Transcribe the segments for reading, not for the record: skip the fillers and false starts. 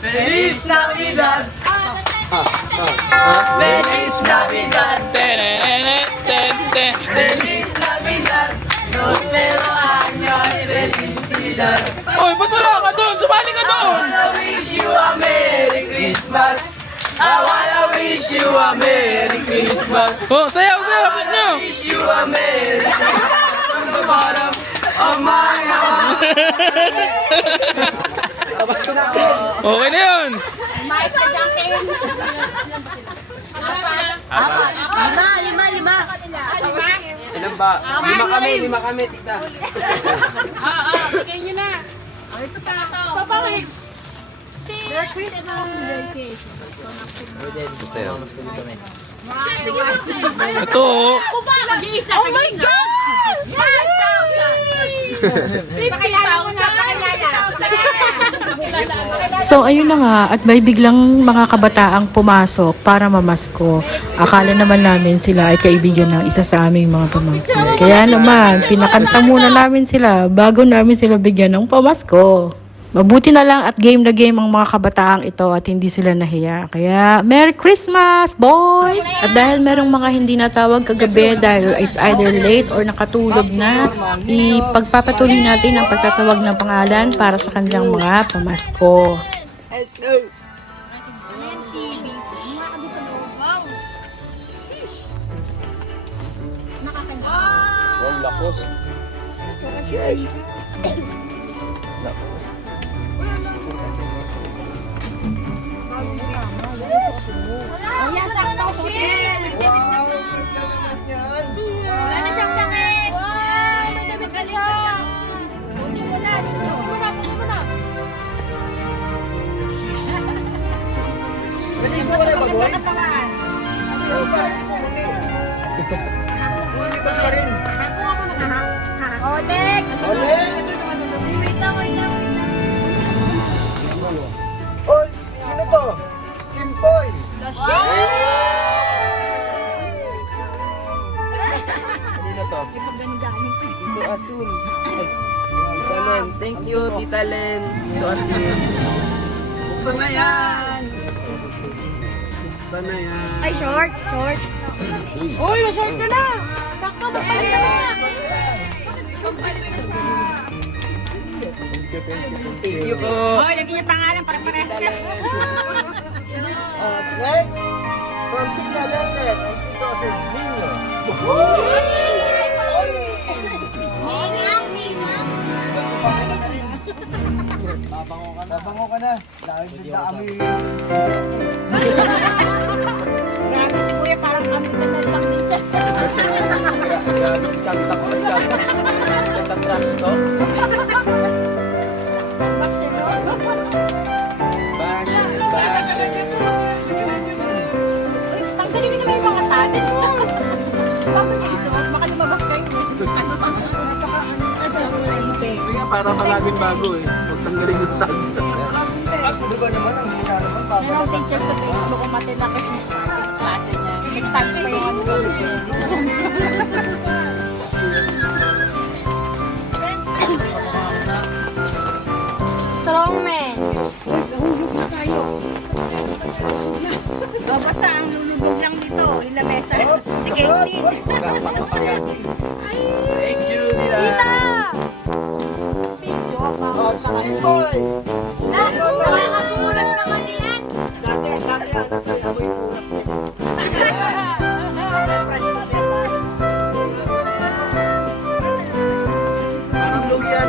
Feliz Navidad. Feliz Navidad. Feliz Navidad. Prospero años. Felicidad. Oy, ba't wala ka doon? Sumali ka I doon! wanna wish you a Merry Christmas. I wanna wish you a Merry Christmas. Oh, sayaw, sayaw! I Nyo! wanna wish you a Merry Christmas from the bottom of my heart. Okay na yun! Mais na junkin. Lima. Ilan ba? Lima kami, tita. Bigay nyo na. Ito pa. Papa Rex. Merry Christmas. Ito, oh. Mag-iisa. Oh my God! 5,000. So ayun na nga, at may biglang mga kabataang pumasok para mamasko. Akala naman namin sila ay kaibigan ng isa sa aming mga pamangkin. Kaya naman, pinakanta muna namin sila bago namin sila bigyan ng pamasko. Mabuti na lang at game na game ang mga kabataang ito at hindi sila nahiya. Kaya, Merry Christmas, boys! At dahil merong mga hindi natawag kagabi dahil it's either late or nakatulog na, ipagpapatuloy natin ang pagtatawag ng pangalan para sa kanilang mga pamasko. Wow, lakos. Cheers. Ayan, sakto. Wala na siyang sakit. Magaling na siya. Buti mo na. Naligo ka na ba, boy? Oo, parang hindi ko muti. Ulit ka rin. Oh, next. Ulit. Wait lang. Oy, sino to? Kimpoy. Kanina to? Tito Asun. Tita Len. Thank you, Tita Len. Tito Asun. Buksan na yan. Buksan na yan. Ay, short. Uy, na-short ka na. Sakto, magpalit ka na. Thank you po. Hoy, lagyan niya pangalan para parehas ka. Next, from Tita Len and Tito Sergio. Babango ka na. Dahil na kami. Grabe si Kuya, parang kami na lang din siya. Grabe si Santa Cruz. Santa Crush to. Basher. Tanggalin mo naman yung mga tanin. Bago niya isuot, baka lumabas kayo. Kaya para palaging bago eh. Huwag tanggalin yung tag. Ano ba naman ang muna naman? Merong teacher sa Facebook kung matin na Christmas party ng klase niya. Nag-tag pa yung ano ulit niya. Strongman. Nahulog na tayo. Basta ang lulubog lang dito. Ilang mesa. Si Katie. Thank you, Nila. Tita! Oh, sa Kimpoy. Nakakagulat naman yan. Dati amoy kurap niya.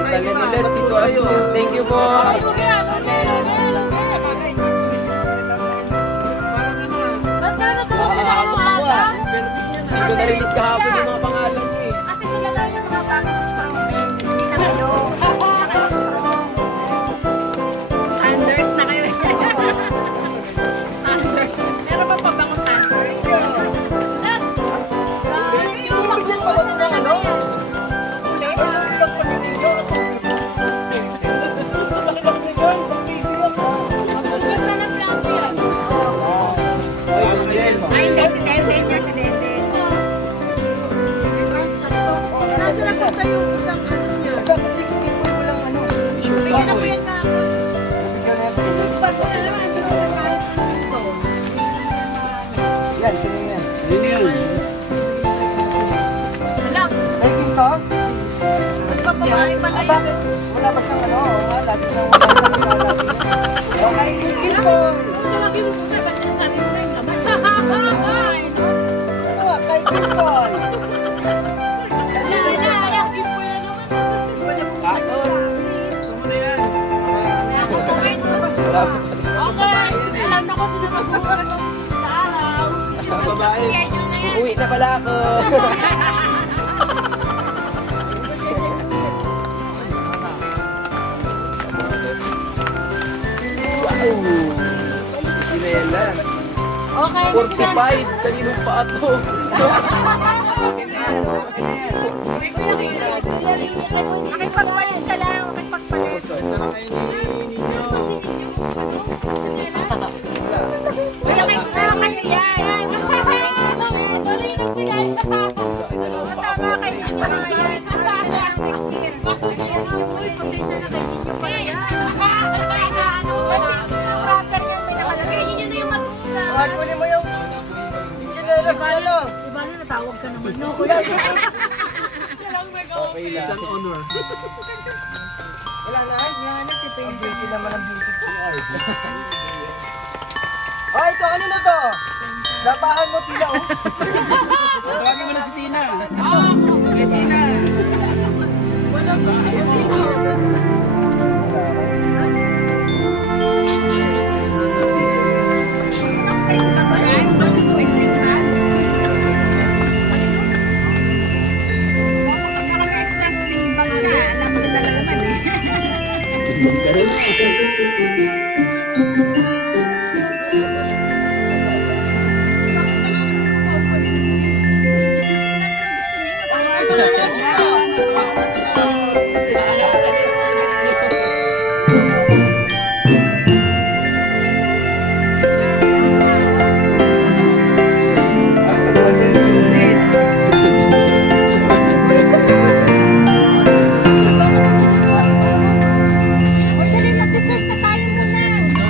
Talin ulit, Tito Asun. Thank you po. Hindi narinig kahapon yung mga pangalan mo eh. Kasi sila lang yung mga bagong strongmen. Hindi na kayo. Hindi na kayo strong. Anders na kayo. Anders. Meron ba pabangon Anders? Lahat. Grabe yung Pagod ng ano? Uli. Magbubukas na ng plato yan. Ay, hindi. Si Dede. Si Dede. Yan, tingin yan. Relax. Ay, kinto? Mas papabahay pala yun. Bakit? Wala ba siyang ano? Oo nga, lagi nang wala. Okay, kinpol. Ano nga, kay kinpol. Okay. Alam na ko sino mag-uwi sa araw. Uuwi na pala ako. Wow! Sinelas. Okay, 45. Kanino pa ito? makipagpalit ka lang. Makipagpalit. Wala kayo kasi yan. Tama kayo. Uy, pasensya na kayo. Bakit kunin mo yung chinelas na ano? Diba na natawag ka naman? No, Okay lang. Wala na? Ang beauty naman ang beauty ko. Oh, ito, ano na to? Dapahan mo pila, oh. Tawagin mo na si Tina.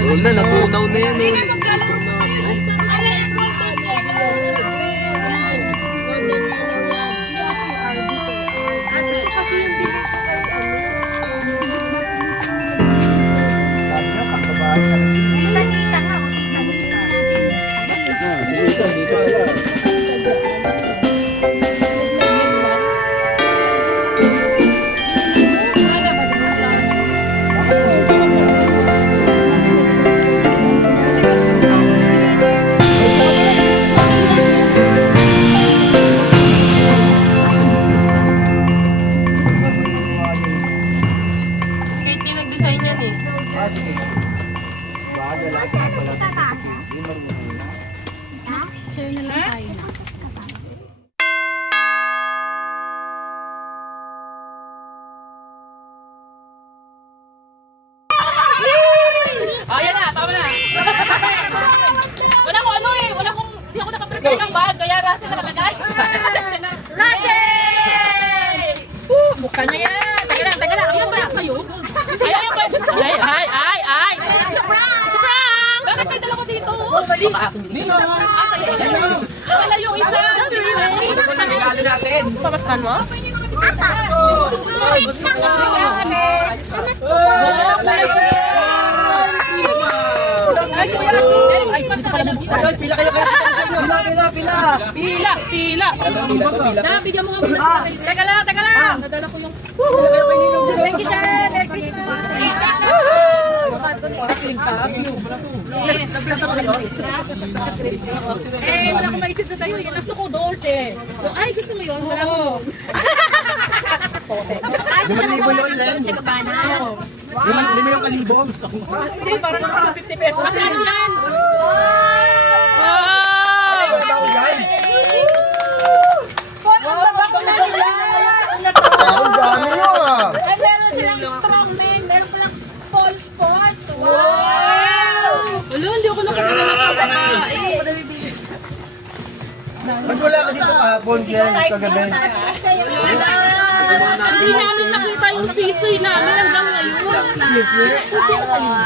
Roll na, natunaw na yan eh. Sabi nyo, kakabahan ka lang. Ah, sige. Bago lang ka na pala. Hindi marunong na. Share na lang tayo na. Ayan na, tama na. Wala ko ano eh, hindi ako nakaprepare ng bag, kaya Russell nakalagay. Pasensya na. Russell! Mukha niya yan. Teka lang. Ayan ba yung sa'yo? Ayan ba yung sa'yo? Ay! It's a prank! Bakit may dala ko dito? It's a prank. Sa'yo. Nawala yung isa. Regalo natin. Pamaskan mo? Ay, dito pala ng Agad, pila kayo kayo. Pila. Bigyan mo nga muna. Teka lang. Nadala ko yung... Pila kayo kayo ninong. Thank you, Sharon. Merry Christmas. Wala akong maisip na sa'yo. Yung gusto ko, Dolce. Ay, gusto mo yun? Wala ko. 5,000 yun, Len. Lima yung kalibo. Hindi, parang 50 pesos. Ano yan? Wala ba ako yan? Ang dami nyo ah. Meron silang strong man, meron palang false spot. Wala, hindi ako nakatala ng kasama. Ba't wala ka dito kahapon yan kagabi? Sa'yo lang. Hindi namin nakita yung sisoy namin hanggang ngayon.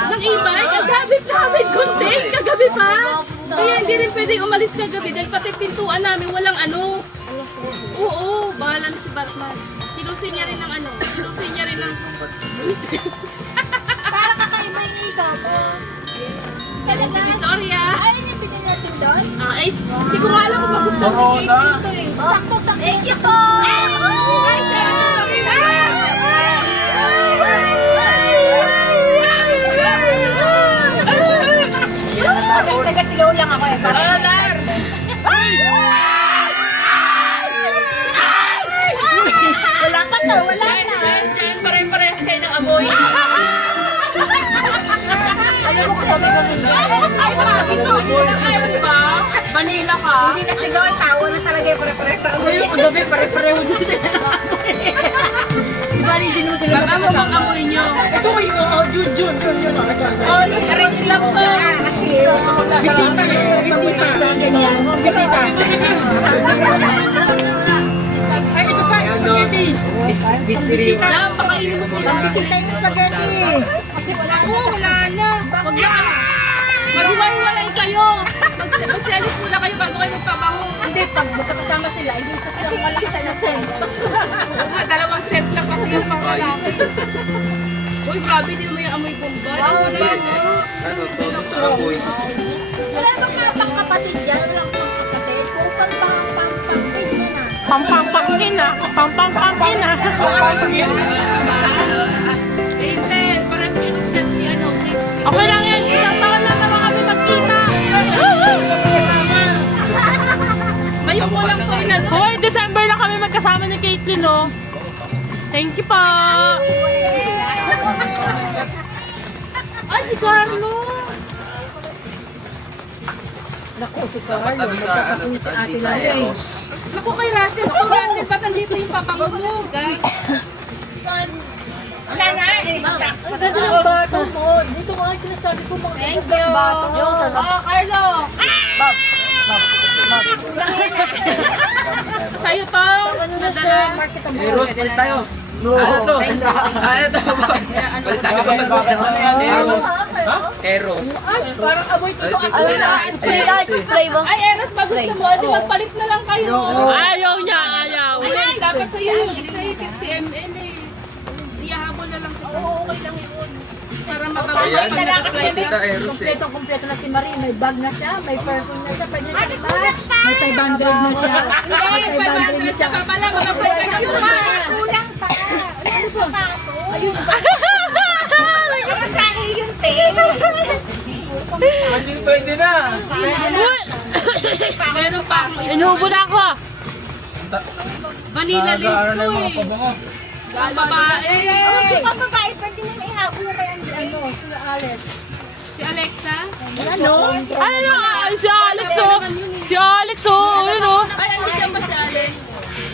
Nang iba, kagabit namin kunti, kagabi pa. Kaya hindi rin pwede umalis kagabi dahil pati pintuan namin walang ano. Oo, bahala na si Batman. Sinusin niya rin ng ano, sinusin niya rin ng... Para kakaiba yung iba. Talaga? Sorry ah. Ay, yung pinili natin doon? Ay, hindi ko nga alam kung magustuhan si Kate dito eh. Sakto-sakto. Thank you po! Ay, sorry. Nagasigaw lang ako eh. Alar! Wala pa to, wala Jen, na. Jen, pare-pares kayo ng amoy. Alam mo kung kami Ay, bakit ito? Vanilla ka, di ba? Vanilla ka. Hindi nasigaw ang tawa na talaga yung pare-pare sa Ngayon, kagabi, pare-pareho din sila. Diba, hindi mo sila baka mo bang amoy nyo? Ito yung Jun. Oh, nag-ring lang to. Bisita. Ganyan. Bisita. Ay, ito pa. Mystery. Napakainin mo sila. Bisita yung spaghetti. Kasi wala na. Huwag na kayo. Maghiwalay kayo. Magselis muna kayo bago kayo magpabango. Hindi, pag magkakasama sila, hindi sa silang malaki na sen. Dalawang set lang kasi yung panglalaki. Uy, grabe, di naman yung amoy bombay. Ay, wala yun. Ano to? Sa amoy. Wala bang mga pangkapatid yan? Walang pangkapatid. Kung pang-pang-pang-pang na. Pampang-pangkin na. Hazel, para sa yung set ni ano, Christy. Okay lang yan. Isang taon na naman kami magkita. Ngayon mo lang to inano. Hoy, December na kami magkasama ni Caitlyn, no? Thank you po. Ay, si Carlo. Dapat ano sa ano? Tita Eros. Naku kay Russell. Naku, Russell, ba't nandito yung pabango mo? Guys. Wala na. Pwede lang bato mo. Dito nga sinasabi ko mga Thank you. Oh, Carlo. Sa'yo to. Nadala. Eros, balik tayo. Ano to? Ano to, boss? Balik tayo, boss. Eros. Eros. parang amoy Ay, gusto nila. Eros. Ay, Eros, pag gusto mo, di magpalit na lang kayo. Ayaw niya, ayaw. Ay, dapat sa'yo yung isa yung 50 ml eh. Iyahabol na lang kita. Oo, okay lang yun. Para mabawas Ayan, pag naka-play. Tita Eros eh. Kompleto na si Marie. May bag na siya, may perfume na siya, pwede na siya. May 500 na siya. Hindi, may 500 siya pa pala. Mag-apply ka na bukas. Kulang pa. Ano sa pato? Ayun pa. Nagkakasahe yun, te. Pwede na. Meron pa akong isa. Inuubo na ako. Vanilla list ko eh. Babae. Hindi pa babae, pwede na may habol kay ano, si Alex. Si Alexa. Ay, si Alex, oh. Si Alex, oh. Ayun, oh. Ay, andyan ba si Alex?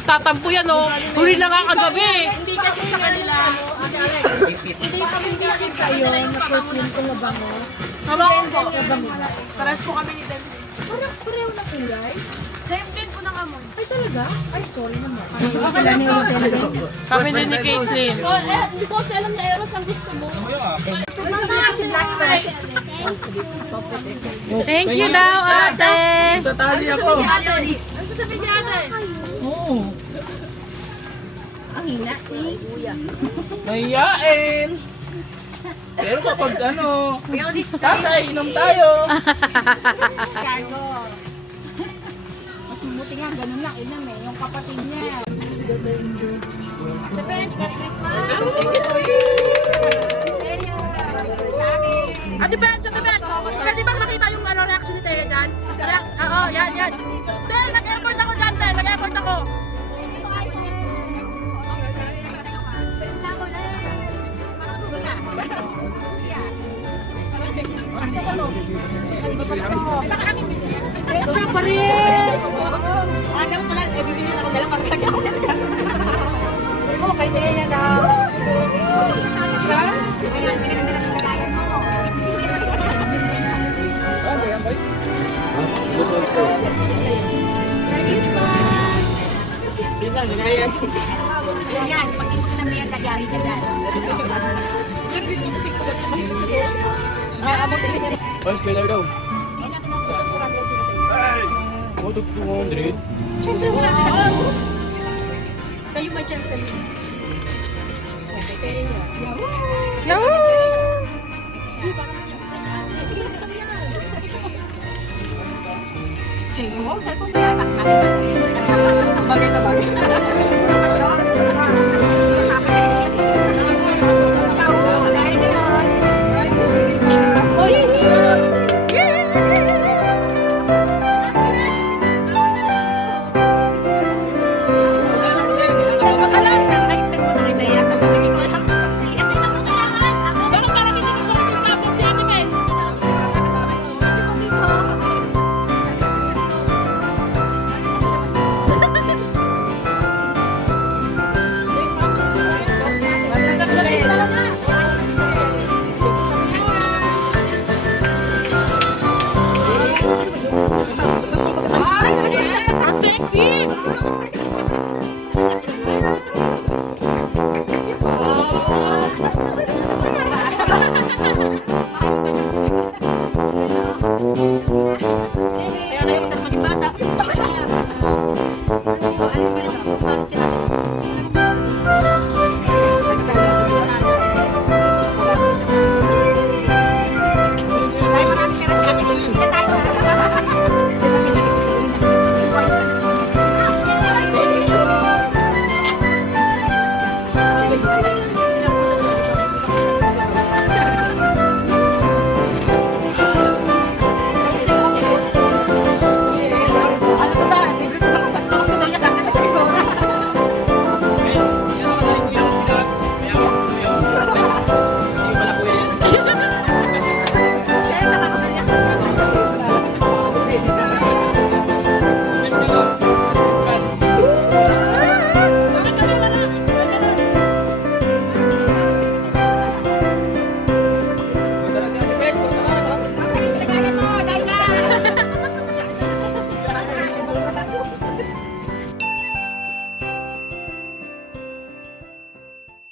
Tatampo yan, oh. Huli na nga kagabi. Hindi kasi sa kanila. Hindi sa kanila sa iyo. Perfume ko na bango. Paras po kami ni Ben. Parang pareho na kulay. Same din po ng amoy. Ay talaga? Ay, sorry naman. Kami din ni Caitlyn. So, hindi ko kasi alam na Eros ang gusto mo. Thank you daw, ate. Sa tali ako. Ano sasabihin niya ate? Mahiyain. Pero kapag ano, tatay, inom tayo. Mas mabuti nga, ganun lang, inam eh. Yung kapatid niya. Ate Ben, pwede bang makita yung ano, reaction ni Teo dyan? Oo, yan. Ten, nag-effort ako dyan, Ten. Nag-effort ako. Yan. sumali ka dyan. Ay, speller daw. Out of 200. Siyempre, wala ka. Kayo may chance kayo. Sige, cellphone mo yan. Cellphone mo yan.